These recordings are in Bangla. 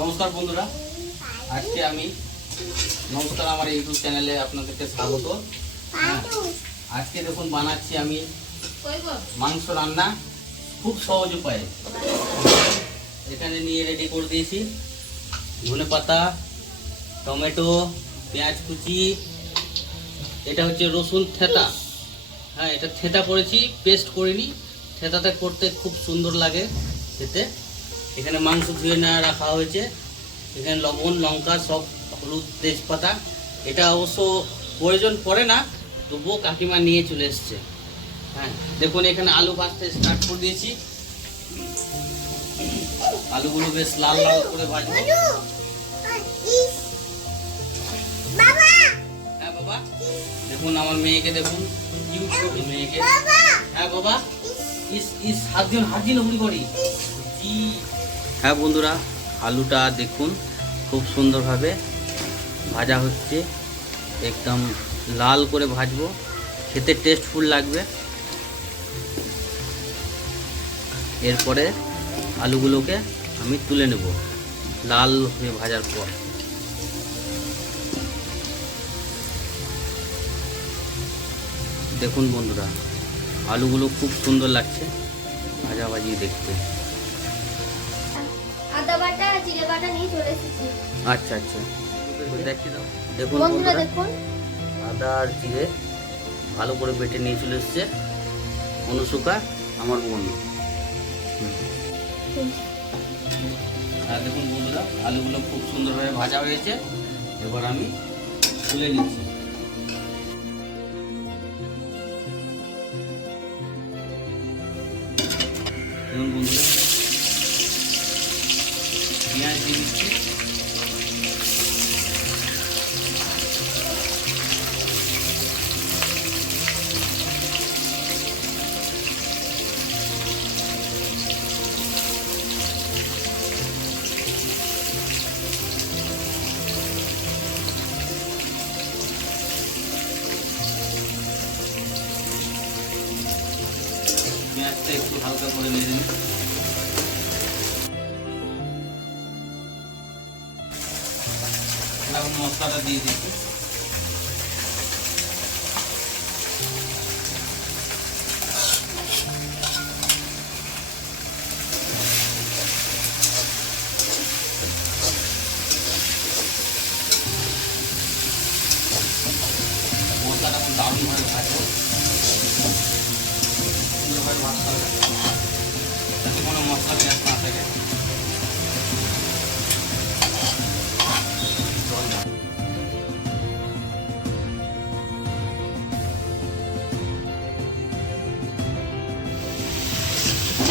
নমস্কার বন্ধুরা, আজকে আমি নমস্কার আমার ইউটিউব চ্যানেলে আপনাদেরকে স্বাগত। আজকে দেখুন বানাচ্ছি আমি মাংস রান্না খুব সহজ উপায়ে। এখানে নিয়ে রেডি করে দিয়েছি ধনে পাতা, টমেটো, পেঁয়াজ কুচি, এটা হচ্ছে রসুন থেঁতা। হ্যাঁ, এটা থেঁতা করেছি, পেস্ট করিনি। থেঁতাতে করতে খুব সুন্দর লাগে খেতে। এখানে মাংস ধুয়ে নেওয়া রাখা হয়েছে। এখানে লবণ, লঙ্কা, সব হলুদ, তেজপাতা। এটা অবশ্য প্রয়োজন পড়ে না, তবুও কাকিমা নিয়ে চলে এসছে। হ্যাঁ, দেখুন এখানে আলু ভাজতে স্টার্ট করে দিয়েছি। আলুগুলো বেশ লাল লাল করে ভাজবো। হ্যাঁ বাবা, দেখুন আমার মেয়েকে দেখুন, মেয়েকে। হ্যাঁ বাবা, হাত দিন উড়ি করি। হ্যাঁ বন্ধুরা, আলুটা দেখুন খুব সুন্দরভাবে ভাজা হচ্ছে। একদম লাল করে ভাজবো, খেতে টেস্টফুল লাগবে। এরপরে আলুগুলোকে আমি তুলে নেব লাল হয়ে ভাজার পর। দেখুন বন্ধুরা, আলুগুলো খুব সুন্দর লাগছে ভাজাভাজি দেখতে। আদা বাটা আর জিরে বাটা নিয়ে চলে এসেছি। আচ্ছা আচ্ছা, দেখুন বন্ধুরা, দেখুন আদা আর জিরে ভালো করে বেটে নিয়ে চলে এসছে অনুসুকা, আমার বোন। আর দেখুন বন্ধুরা, আলুগুলো খুব সুন্দরভাবে ভাজা হয়েছে। এবার আমি তুলে নিচ্ছি। দেখুন বন্ধুরা, পেঁয়াজ দিয়ে দিচ্ছি। পেঁয়াজটা একটু হালকা করে নেড়ে নিন। এখন মশলাটা দিয়ে দিচ্ছি। মশলাটা খুব দারুণভাবে ভাজবো, সুন্দরভাবে ভাজতে হবে, যাতে কোনো মশলা পেঁয়াজ না থাকে।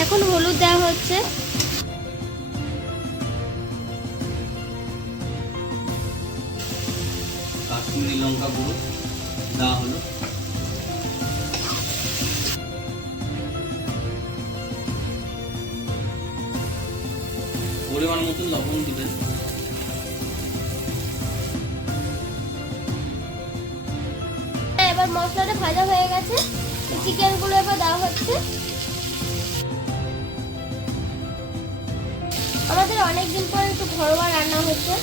এখন হলুদ দেওয়া হচ্ছে। কাশ্মীরি লঙ্কা গুঁড়ো দেওয়া হলো। পরিমাণ মতন লবণ দিবেন। এবার মশলাটা ভাজা হয়ে গেছে, চিকেন গুলো এবার দেওয়া হচ্ছে। আমাদের অনেকদিন পরে একটু ঘরোয়া রান্না হচ্ছে।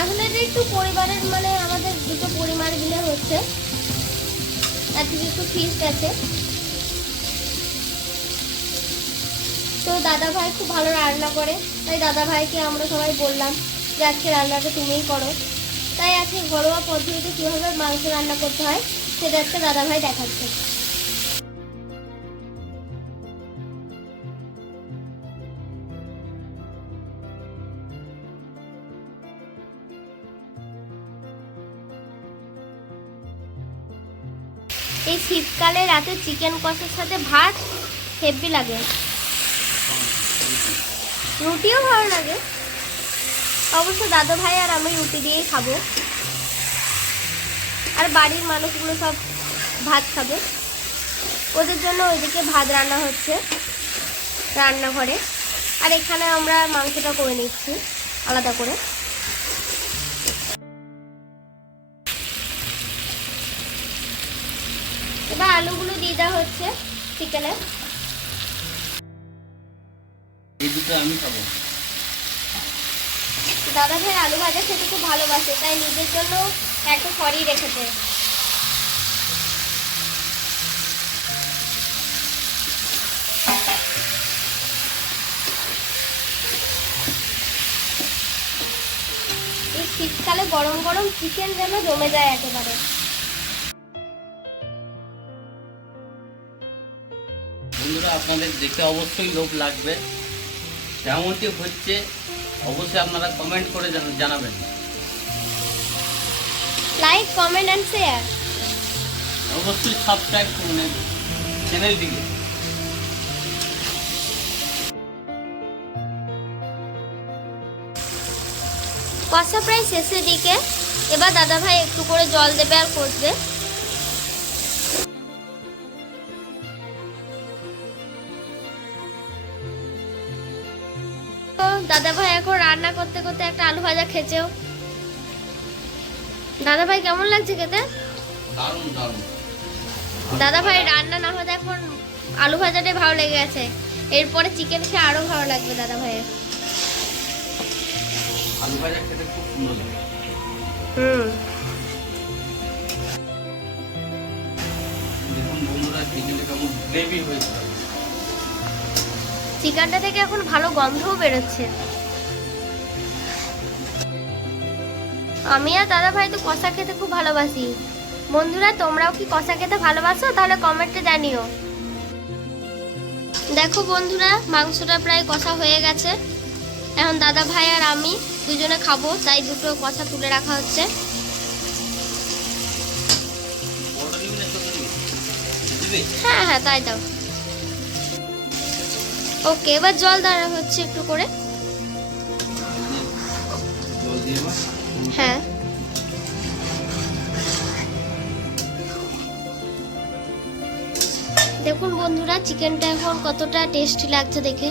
আসলে এটা একটু পরিবারের, মানে আমাদের দুটো পরিবার মিলে হচ্ছে, আজকে একটু ফিস্ট আছে। তো দাদা ভাই খুব ভালো রান্না করে, তাই দাদা ভাইকে আমরা সবাই বললাম যে আজকে রান্নাটা তুমিই করো। তাই আজকে ঘরোয়া পদ্ধতিতে কীভাবে মাংস রান্না করতে হয় সেটা আজকে দাদা ভাই দেখাচ্ছে। এই শীতকালে রাতে চিকেন কষার সাথে ভাত হেভি লাগে, রুটিও ভালো লাগে। অবশ্য দাদা ভাই আর আমি রুটি দিয়েই খাবো, আর বাড়ির মানুষগুলো সব ভাত খাবে। ওদের জন্য ওইদিকে ভাত রান্না হচ্ছে রান্নাঘরে, আর এখানে আমরা মাংসটা করে নিচ্ছি আলাদা করে। এবার আলুগুলো দিয়ে দেওয়া হচ্ছে চিকেনে। এই দুটো আমি খাবো, দাদা ভাই আলু ভাজা খেতে খুব ভালোবাসে, তাই নিজের জন্য একটা সরি রেখেছে। এই শীতকালে গরম গরম চিকেন যেন জমে যায় একেবারে। বন্ধুরা, আপনাদের দেখে অবশ্যই লোভ লাগবে, কেমনটি হচ্ছে অবশ্যই আপনারা কমেন্ট করে জানাবেন। Like, comment and share. অবশ্যই সাবস্ক্রাইব করুন চ্যানেলটিকে। কষা প্রায় শেষের দিকে, এবার দাদা ভাই একটু করে জল দেবে আর কষবে। দাদা ভাই এখন রান্না করতে করতে একটা আলু ভাজা খেয়েছেও। দাদা ভাই কেমন লাগছে খেতে? দারুণ দারুণ। দাদা ভাই রান্না না হতে এখন আলু ভাজাটাই ভালো লেগে গেছে, এরপরে চিকেন খেয়ে আরো ভালো লাগবে দাদা ভাইয়ের। আলু ভাজা খেতে খুব সুন্দর লাগে। দেখুন বন্ধুরা, চিকেনটা কেমন গ্রেভি হয়েছে। চিকেনটা থেকে এখন ভালো গন্ধও বেরোচ্ছে। আমি আর দাদা ভাই তো কষা খেতে খুব ভালোবাসি। বন্ধুরা, তোমরাও কি কষা খেতে ভালোবাসো? তাহলে কমেন্টে জানিও। দেখো বন্ধুরা, মাংসটা প্রায় কষা হয়ে গেছে। এখন দাদা ভাই আর আমি দুজনে খাবো, তাই দুটো কষা তুলে রাখা হচ্ছে। হ্যাঁ হ্যাঁ, তাই দাও। ওকে, এবার জল দেওয়া হচ্ছে একটু করে। হ্যাঁ, দেখুন বন্ধুরা, চিকেনটা এখন কতটা টেস্টি লাগছে দেখে।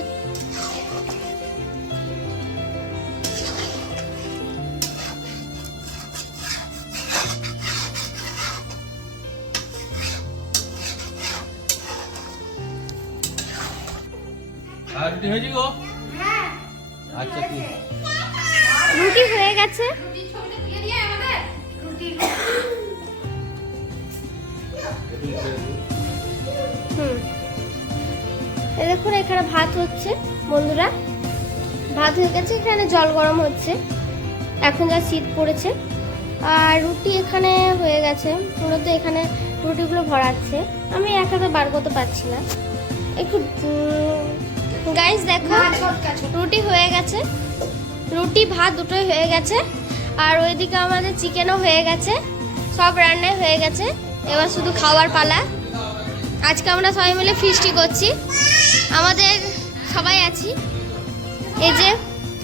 আর রুটি হয়েছে গো? আচ্ছা, কি রুটি হয়ে গেছে। দেখুন এখানে ভাত হচ্ছে বন্ধুরা, ভাত হয়ে গেছে, এখানে জল গরম হচ্ছে, এখন যা শীত পড়েছে। আর রুটি এখানে হয়ে গেছে, মূলত এখানে রুটিগুলো ভরাচ্ছে, আমি এক হাতে বার করতে পারছি না। একটু গাইস দেখো, রুটি হয়ে গেছে, রুটি ভাত দুটোই হয়ে গেছে। আর ওইদিকে আমাদের চিকেনও হয়ে গেছে, সব রান্নাই হয়ে গেছে। এবার শুধু খাওয়ার পালা। আজকে আমরা সবাই মিলে ফিস্টি করছি, আমাদের সবাই আছি। এই যে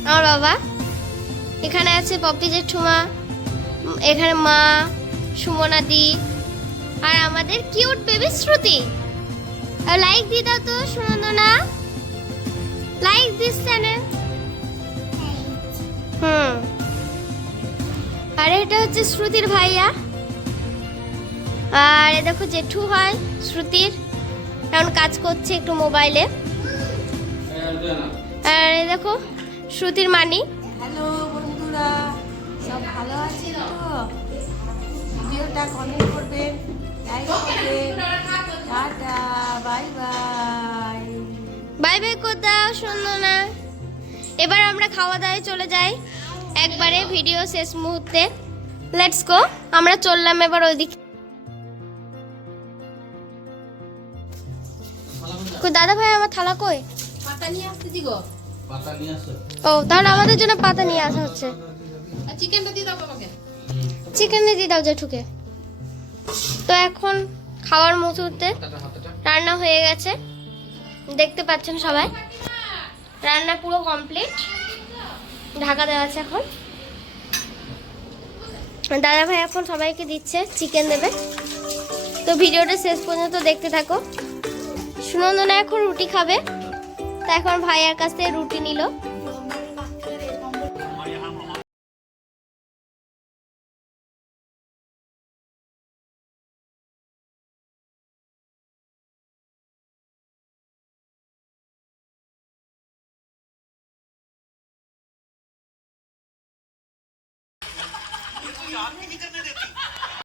আমার বাবা, এখানে আছে পপি জেঠুমা, এখানে মা, সুমনা দি, আর আমাদের কিউট বেবি শ্রুতি। আর লাইক দিয়ে দাও তো সুনন্দনা, লাইক দিস চ্যানেল। আর এটা হচ্ছে শ্রুতির ভাইয়া। আর এ দেখো জেঠু হয় শ্রুতির, এখন কাজ করছে একটু মোবাইলে। আর এই দেখো শ্রুতির মানি। হ্যালো বন্ধুরা, সব ভালো আছি তো? ভিডিওটা কমেন্ট করবেন, লাইক করবেন, tata, bye bye. Bye bye করে দাও সুন্দর না। এবার আমরা খাওয়া দাওয়ায় চলে যাই একবারে ভিডিও শেষ মুহূর্তে। লেটস গো, আমরা চললাম এবার ওইদিকে। দাদা ভাই আমার থালা কই? পাতা নিয়ে আসতে দিগো। পাতা নিয়ে আসো। ও, তাহলে আমাদের জন্য পাতা নিয়ে আসা হচ্ছে। আর চিকেনটা দিয়ে দাও বাবাকে। চিকেন দিয়ে দাও জেঠুকে। তো এখন খাওয়ার মুহূর্তে রান্না হয়ে গেছে, দেখতে পাচ্ছেন সবাই, রান্না পুরো কমপ্লিট, ঢাকা দেওয়া আছে। এখন দাদা ভাই এখন সবাইকে দিচ্ছে, চিকেন দেবে। তো ভিডিওটা শেষ পর্যন্ত দেখতে থাকো। সুনন্দনা এখন রুটি খাবে, তা এখন ভাইয়ার কাছ থেকে রুটি নিল। चाट भी नहीं करने देती।